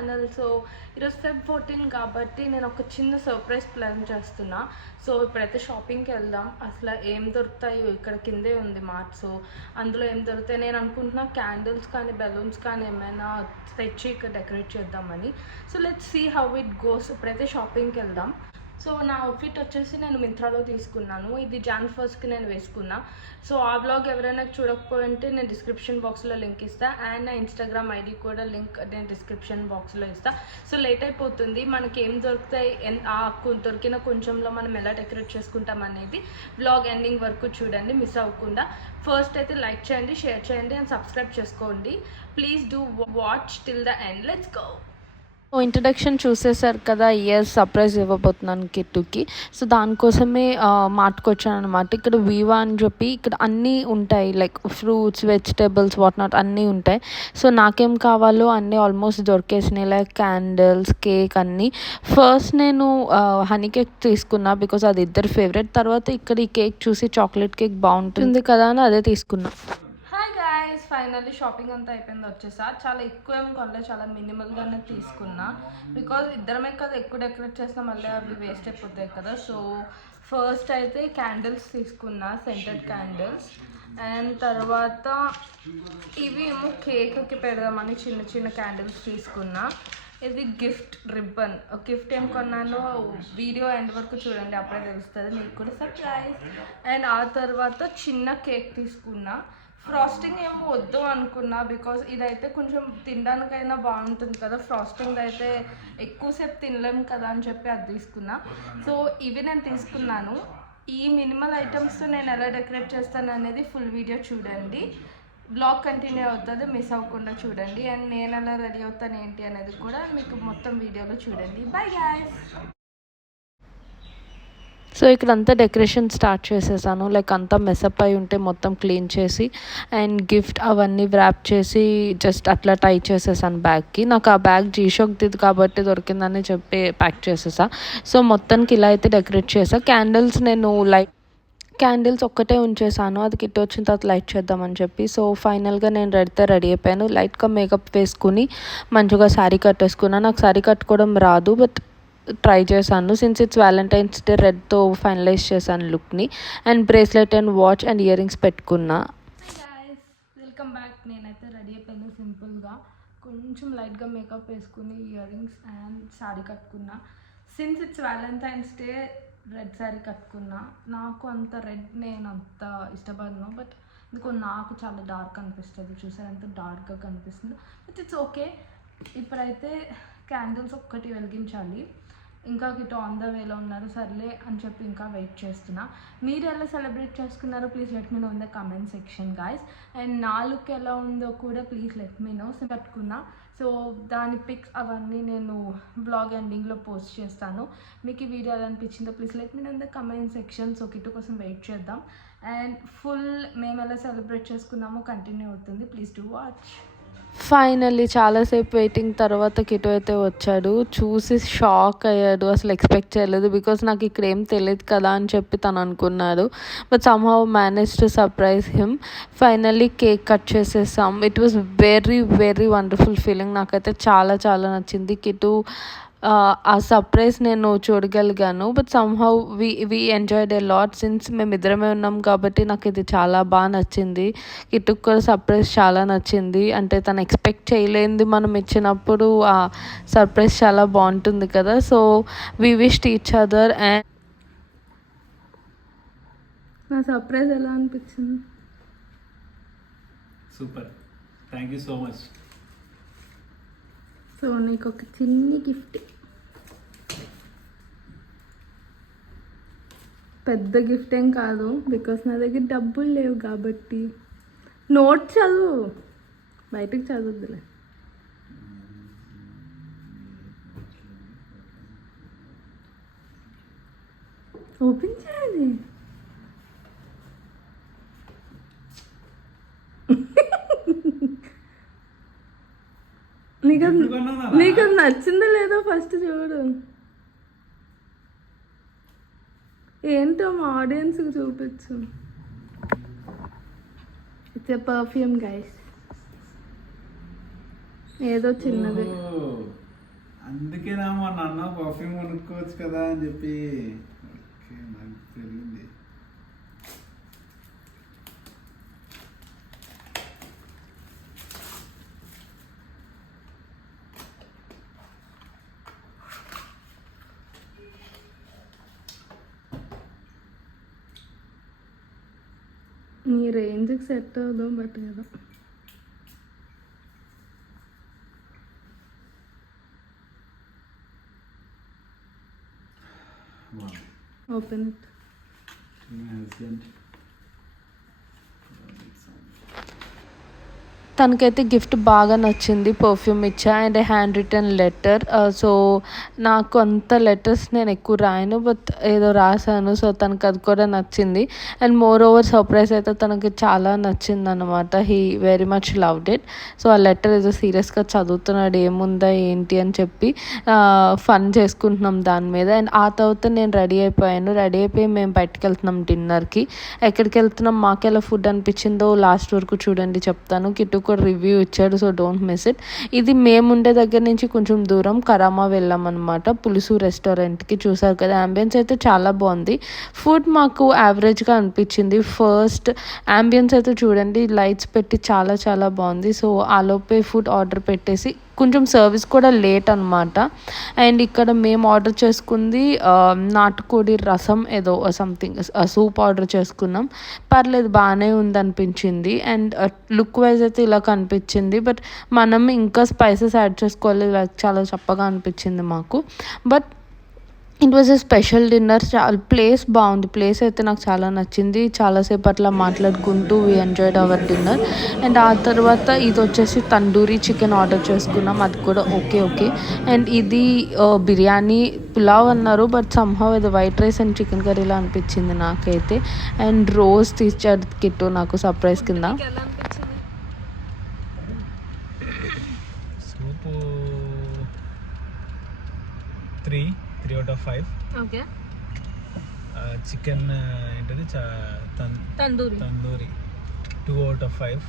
Channel. So ఈరోజు Feb 14 కాబట్టి నేను ఒక చిన్న సర్ప్రైజ్ ప్లాన్ చేస్తున్నా. సో ఇప్పుడైతే షాపింగ్కి వెళ్దాం. అసలు ఏం దొరుకుతాయి, ఇక్కడ కిందే ఉంది మార్ట్. సో అందులో ఏం దొరుకుతాయి నేను అనుకుంటున్నా, క్యాండిల్స్ కానీ బెలూన్స్ కానీ ఏమైనా తెచ్చి ఇక్కడ డెకరేట్ చేద్దామని. So let's see how it goes. ఇప్పుడైతే షాపింగ్కి వెళ్దాం. సో నా అవుట్ఫిట్ వచ్చేసి నేను మింత్రాలో తీసుకున్నాను. ఇది Jan 1st నేను వేసుకున్నా. సో ఆ బ్లాగ్ ఎవరైనా చూడకపోయింటే నేను డిస్క్రిప్షన్ బాక్స్లో లింక్ ఇస్తాను. అండ్ నా ఇన్స్టాగ్రామ్ ఐడి కూడా లింక్ నేను డిస్క్రిప్షన్ బాక్స్లో ఇస్తాను. సో లేట్ అయిపోతుంది, మనకి ఏం దొరుకుతాయి, దొరికిన కొంచెంలో మనం ఎలా డెకరేట్ చేసుకుంటాం అనేది బ్లాగ్ ఎండింగ్ వరకు చూడండి, మిస్ అవ్వకుండా. ఫస్ట్ అయితే లైక్ చేయండి, షేర్ చేయండి అండ్ సబ్స్క్రైబ్ చేసుకోండి. Please do watch till the end. Let's go. Introduction చూసేసారు కదా, ఇయర్స్ సర్ప్రైజ్ ఇవ్వబోతున్నాను కిట్టుకి. సో దానికోసమే మార్ట్కొచ్చాను అనమాట. ఇక్కడ వివా అని చెప్పి ఇక్కడ అన్నీ ఉంటాయి, like fruits, vegetables, what not అన్నీ ఉంటాయి. సో నాకేం కావాలో అన్నీ ఆల్మోస్ట్ దొరికేసినాయి, లైక్ క్యాండిల్స్, కేక్ అన్నీ. ఫస్ట్ నేను హనీ కేక్ తీసుకున్నా బికాజ్ అది ఇద్దరు ఫేవరెట్. తర్వాత ఇక్కడ ఈ కేక్ చూసి చాక్లెట్ కేక్ బాగుంటుంది కదా అని అదే తీసుకున్నా. ఫైనల్లీ షాపింగ్ అంతా అయిపోయింది, వచ్చేసా. చాలా ఎక్కువ ఏం కొనలేదు, చాలా మినిమల్గానే తీసుకున్నా. బికాజ్ ఇద్దరమే కదా ఎక్కువ డెకరేట్ చేసినా మళ్ళీ అవి వేస్ట్ అయిపోతాయి కదా. సో ఫస్ట్ అయితే క్యాండిల్స్ తీసుకున్నా, సెంటెడ్ క్యాండిల్స్. అండ్ తర్వాత ఇవి ఏమో కేక్కి పెడదామని చిన్న చిన్న క్యాండిల్స్ తీసుకున్నా. ఇది గిఫ్ట్ రిబ్బన్. గిఫ్ట్ ఏం కొన్నానో వీడియో ఎండ్ వరకు చూడండి, అప్పుడే తెలుస్తుంది మీకు కూడా సర్ప్రైజ్. అండ్ ఆ తర్వాత చిన్న కేక్ తీసుకున్నా. ఫ్రాస్టింగ్ ఏమో వద్దు అనుకున్నా బికాజ్ ఇదైతే కొంచెం తినడానికైనా బాగుంటుంది కదా, ఫ్రాస్టింగ్ అయితే ఎక్కువసేపు తినలేము కదా అని చెప్పి అది తీసుకున్నా. సో ఇవి నేను తీసుకున్నాను. ఈ మినిమల్ ఐటమ్స్తో నేను ఎలా డెకరేట్ చేస్తాను అనేది ఫుల్ వీడియో చూడండి, బ్లాగ్ కంటిన్యూ అవుతుంది, మిస్ అవ్వకుండా చూడండి. అండ్ నేను ఎలా రెడీ అవుతాను ఏంటి అనేది కూడా మీకు మొత్తం వీడియోలో చూడండి. Bye guys. సో ఇక్కడ అంతా డెకరేషన్ స్టార్ట్ చేసేసాను, లైక్ అంతా మెసప్ అయి ఉంటే మొత్తం క్లీన్ చేసి అండ్ గిఫ్ట్ అవన్నీ వ్రాప్ చేసి జస్ట్ అట్లా టై చేసేసాను బ్యాగ్కి. నాకు ఆ బ్యాగ్ జీషోక్ది కాబట్టి దొరికిందని చెప్పి ప్యాక్ చేసేసా. సో మొత్తానికి ఇలా అయితే డెకరేట్ చేసా. క్యాండిల్స్ నేను క్యాండిల్స్ ఒక్కటే ఉంచేసాను, అది కిట్ వచ్చిన తర్వాత లైట్ చేద్దామని చెప్పి. సో ఫైనల్గా నేను రెడీ అయిపోయాను. లైట్గా మేకప్ వేసుకుని మంచిగా శారీ కట్టేసుకున్నాను. నాకు శారీ కట్టుకోవడం రాదు, బట్ ట్రై చేశాను. సిన్స్ ఇట్స్ వ్యాలంటైన్స్ డే రెడ్తో ఫైనలైజ్ చేశాను లుక్ని. And bracelet and watch and earrings పెట్టుకున్నా. Welcome back. నేనైతే రెడీ అయిపోయాను సింపుల్గా, కొంచెం లైట్గా మేకప్ వేసుకుని ఇయర్ రింగ్స్ అండ్ శారీ కట్టుకున్నా. Since it's Valentine's day red sari కట్టుకున్నా. నాకు అంత రెడ్ నేను అంత ఇష్టపడను, బట్ ఎందుకో నాకు చాలా డార్క్ అనిపిస్తుంది. చూసారు ఎంత డార్క్గా కనిపిస్తుంది, బట్ ఇట్స్ ఓకే. ఇప్పుడైతే క్యాండిల్స్ ఒక్కటి వెలిగించాలి. ఇంకా గిట్ ఆన్ ద వేలో ఉన్నారు, సర్లే అని చెప్పి ఇంకా వెయిట్ చేస్తున్నా. మీరు ఎలా సెలబ్రేట్ చేసుకున్నారో please let me know in the comment section guys. And నా లుక్ ఎలా ఉందో కూడా ప్లీజ్ లెట్ మీ నో. కట్టుకున్నా. సో దాని పిక్స్ అవన్నీ నేను బ్లాగ్ ఎండింగ్లో పోస్ట్ చేస్తాను. మీకు ఈ వీడియో ఎలా అనిపించిందో please let me know in the comment section. So Kittu కోసం వెయిట్ చేద్దాం. అండ్ ఫుల్ మేము ఎలా సెలబ్రేట్ చేసుకున్నామో కంటిన్యూ అవుతుంది, ప్లీజ్ డూ వాచ్. ఫైనల్లీ చాలాసేపు వెయిటింగ్ తర్వాత కిటు అయితే వచ్చాడు. చూసి షాక్ అయ్యాడు, అసలు ఎక్స్పెక్ట్ చేయలేదు బికాస్ నాకు ఇక్కడ ఏం తెలియదు కదా అని చెప్పి తను అనుకున్నాడు. But somehow manage to surprise him. Finally cake cut చేసేసాం. It was very very wonderful feeling. నాకైతే చాలా చాలా నచ్చింది. కిటు ఆ సర్ప్రైజ్ నేను చూడగలిగాను. But somehow we enjoyed a lot. Since మేమిద్దరమే ఉన్నాం కాబట్టి నాకు ఇది చాలా బాగా నచ్చింది. కిట్టుకు కూడా సర్ప్రైజ్ చాలా నచ్చింది. అంటే తను ఎక్స్పెక్ట్ చేయలేనిది మనం ఇచ్చినప్పుడు ఆ సర్ప్రైజ్ చాలా బాగుంటుంది కదా. So we wished each other. And నా సర్ప్రైజ్ ఎలా అనిపించింది? Super, thank you so much. So నీకు ఒక చిన్ని గిఫ్ట్, పెద్ద గిఫ్ట్ ఏం కాదు బికాస్ నా దగ్గర డబ్బులు లేవు కాబట్టి. నోట్ చదువు, బయటకు చదవద్దులే. ఓపెన్ చేయాలి. నీకు అది నచ్చిందో లేదో ఫస్ట్ చూడు. ఏంటో మా ఆడియన్స్కి చూపించు. ఇట్స్ ఎ పర్ఫ్యూమ్ గైస్, ఏదో చిన్నది. అందుకేనా మొన్న అన్న పర్ఫ్యూమ్ కొనుక్కోవచ్చు కదా అని చెప్పి. ఓకే, నాకు తెలియంది. నీ రేంజ్కి సెట్ అవ్వదు బట్ కదా. Open it. తనకైతే గిఫ్ట్ బాగా నచ్చింది, పర్ఫ్యూమ్ ఇచ్చా and hand written letter. So నాకు అంత లెటర్స్ నేను ఎక్కువ రాయను, బట్ ఏదో రాశాను. సో తనకు అది కూడా నచ్చింది. అండ్ మోర్ ఓవర్ సర్ప్రైజ్ అయితే తనకి చాలా నచ్చింది అనమాట. He very much loved it. So ఆ లెటర్ ఏదో సీరియస్గా చదువుతున్నాడు, ఏముందా ఏంటి అని చెప్పి ఫన్ చేసుకుంటున్నాం దాని మీద. అండ్ ఆ తర్వాత నేను రెడీ అయిపోయి మేము బయటకు వెళ్తున్నాం డిన్నర్కి. ఎక్కడికి వెళ్తున్నాం, మాకెలా ఫుడ్ అనిపించిందో లాస్ట్ వరకు చూడండి, చెప్తాను. కిట్టు కూడా రివ్యూ ఇచ్చాడు, సో డోంట్ మిస్ ఇట్. ఇది మేముండే దగ్గర నుంచి కొంచెం దూరం కరామా వెళ్ళాం అనమాట, పులుసు రెస్టారెంట్కి. చూసారు కదా, అంబియన్స్ అయితే చాలా బాగుంది. ఫుడ్ మాకు యావరేజ్గా అనిపించింది. ఫస్ట్ అంబియన్స్ అయితే చూడండి, లైట్స్ పెట్టి చాలా చాలా బాగుంది. సో ఆలోపే ఫుడ్ ఆర్డర్ పెట్టేసి కొంచెం సర్వీస్ కూడా లేట్ అనమాట. అండ్ ఇక్కడ మేము ఆర్డర్ చేసుకుంది నాటుకోడి రసం ఏదో సంథింగ్ సూప్ ఆర్డర్ చేసుకున్నాం. పర్లేదు, బాగానే ఉంది అనిపించింది. అండ్ లుక్ వైజ్ అయితే ఇలా కనిపించింది, బట్ మనం ఇంకా స్పైసెస్ యాడ్ చేసుకోవాలి, చాలా చప్పగా అనిపించింది మాకు. But it was a special dinner. చాలా ప్లేస్ బాగుంది, ప్లేస్ అయితే నాకు చాలా నచ్చింది. చాలాసేపు అట్లా మాట్లాడుకుంటూ we enjoyed hour dinner. And ఆ తర్వాత ఇది వచ్చేసి తందూరి చికెన్ ఆర్డర్ చేసుకున్నాం, అది కూడా ఓకే. అండ్ ఇది బిర్యానీ పులావ్ అన్నారు, బట్ సమ్హౌ ఇది వైట్ రైస్ అండ్ చికెన్ కర్రీలా అనిపించింది నాకైతే. అండ్ రోజ్ తీర్చాడు కిట్టు నాకు సర్ప్రైజ్ కింద. సూపు 3 out of 5. ఓకే. చికెన్ ఏంటది తందూరి 2 out of 5.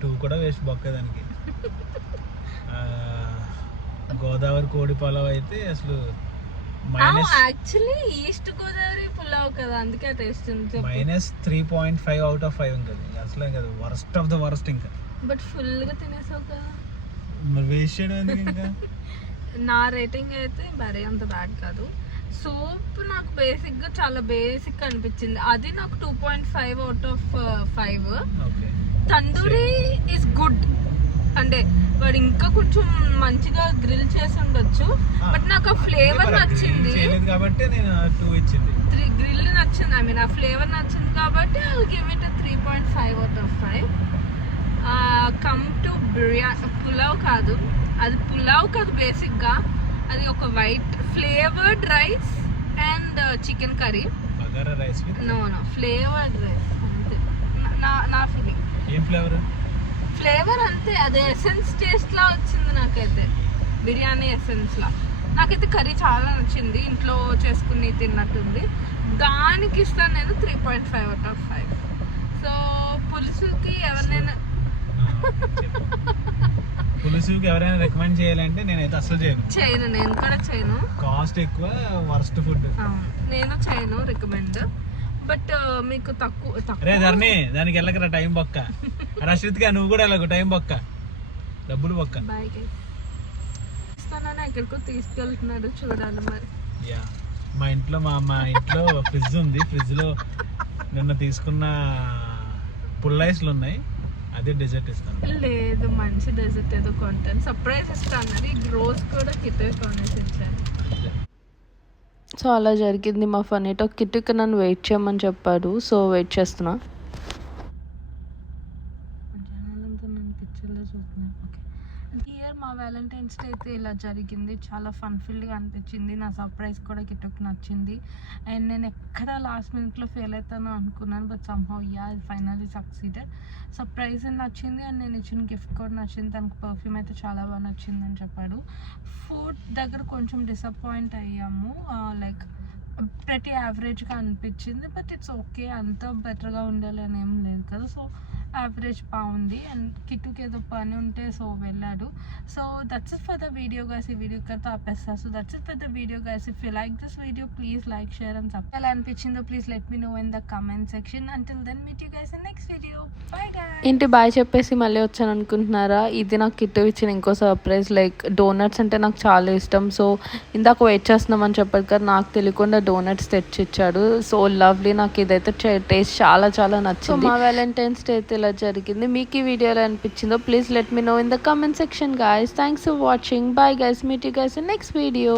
2 కూడా వేస్ట్ బొక్క దానికి. గోదావరి కోడి పులావ్ అయితే అసలు యాక్చువల్లీ ఈస్ట్ గోదావరి పులావ్ కదా, అందుకే టేస్ట్ ఉంది. -3.5 out of 5 ఉంటుంది. అసలు కదా వరస్ట్ ఆఫ్ ద వరస్ట్. ఇంకా బట్ ఫుల్గా తినేసావు కదా, మరి వేస్ట్ చేయడం ఎందుకు ఇంకా. నా రేటింగ్ అయితే మరీ అంత బ్యాడ్ కాదు. సూప్ నాకు బేసిక్గా చాలా బేసిక్ అనిపించింది, అది నాకు 2.5 out of 5. Tandoori is good, అంటే వాడు ఇంకా కొంచెం మంచిగా గ్రిల్ చేసి ఉండొచ్చు, బట్ నాకు ఆ ఫ్లేవర్ నచ్చింది కాబట్టి నేను 2 ఇచ్చింది. గ్రిల్ నచ్చింది, ఐ మీన్ ఆ ఫ్లేవర్ నచ్చింది కాబట్టి I will give it 3.5 out of 5. Come to biryani, pulao కాదు, అది పులావ్ కాదు బేసిక్గా, అది ఒక white flavoured rice and chicken curry. No flavoured rice అంతే నా ఫీలింగ్. ఏం ఫ్లేవర్ అంతే, అది ఎసెన్స్ టేస్ట్ లా వచ్చింది నాకైతే, బిర్యానీ ఎసెన్స్ లా. నాకైతే కర్రీ చాలా నచ్చింది, ఇంట్లో చేసుకుని తిన్నట్టుంది. దానికి ఇస్తాను నేను 3.5 out of 5. సో పులుసుకి ఎవరినైనా ఎవరైనా రికమెండ్ చేయాలంటే నేనైతే అసలు చేయను. నేను కూడా చేయను. కాస్ట్ ఎక్కువ, వర్స్ట్ ఫుడ్. నేను చేయను రికమెండ్. బట్ మీకు తక్కువ ధరణి దానికి వెళ్ళకరా, టైం బొక్క. రషిత్గా నువ్వు కూడా వెళ్ళకు, టైం బొక్క, డబ్బులు బొక్క. ఇస్తానని ఎక్కడికో తీసుకెళ్తున్నాడు, చూడాలి మరి. మా ఇంట్లో ఫ్రిడ్జ్ ఉంది, ఫ్రిడ్జ్ లో నిన్న తీసుకున్న పుల్లైస్లు ఉన్నాయి, అదే డెజర్ట్ ఇస్తాను. లేదు, మంచి డెజర్ట్ ఏదో కొంటాను, సర్ప్రైజ్ ఇస్తాను. అది రోజ్ కూడా కిట్టే కొనేసి ఇచ్చాను. సో అలా జరిగింది మా ఫనీటో. కిట్టుకి నన్ను వెయిట్ చేయమని చెప్పాడు, సో వెయిట్ చేస్తున్నా. మా వ్యాలంటైన్స్ డే అయితే ఇలా జరిగింది, చాలా ఫన్ఫిల్డ్గా అనిపించింది. నా సర్ప్రైజ్ కూడా కిట్టుకి నచ్చింది. అండ్ నేను ఎక్కడ లాస్ట్ మినిట్లో ఫెయిల్ అవుతానో అనుకున్నాను, but somehow finally succeeded. Surprise నచ్చింది అండ్ నేను ఇచ్చిన గిఫ్ట్ కూడా నచ్చింది. తనకు పర్ఫ్యూమ్ అయితే చాలా బాగా నచ్చింది అని చెప్పాడు. ఫుడ్ దగ్గర కొంచెం డిసప్పాయింట్ అయ్యాము, లైక్ ప్రతి యావరేజ్గా అనిపించింది, బట్ ఇట్స్ ఓకే, అంత బెటర్గా ఉండాలి అని ఏం లేదు కదా. సో యావరేజ్ బాగుంది. అండ్ కిట్టుకి ఏదో పని ఉంటే సో వెళ్ళాడు. So that's it for the video guys. ఈ వీడియో కథ ఆపేస్తా. So that's it for the video guys. If you like this video please like, share and subscribe. ఎలా అనిపించిందో please let me know in the comment section. Until then meet you guys in next video. Bye guys. ఏంటి bye చెప్పేసి మళ్ళీ వచ్చాను అనుకుంటున్నారా? ఇది నాకు kit ఇచ్చిన ఇంకో సర్ప్రైజ్. లైక్ డోనట్స్ అంటే నాకు చాలా ఇష్టం. సో ఇందాక వెయిట్ చేస్తున్నామని చెప్పారు కదా, నాకు తెలియకుండా డోనట్స్ తెచ్చిచ్చాడు. So lovely. నాకు ఇదైతే టేస్ట్ చాలా చాలా నచ్చింది. మా వ్యాలంటైన్స్ డే అయితే ఇలా జరిగింది. మీకు ఈ వీడియో ఎలా అనిపించిందో please let me know in the comment section guys. Thanks for watching. Bye guys. Meet you guys in next video.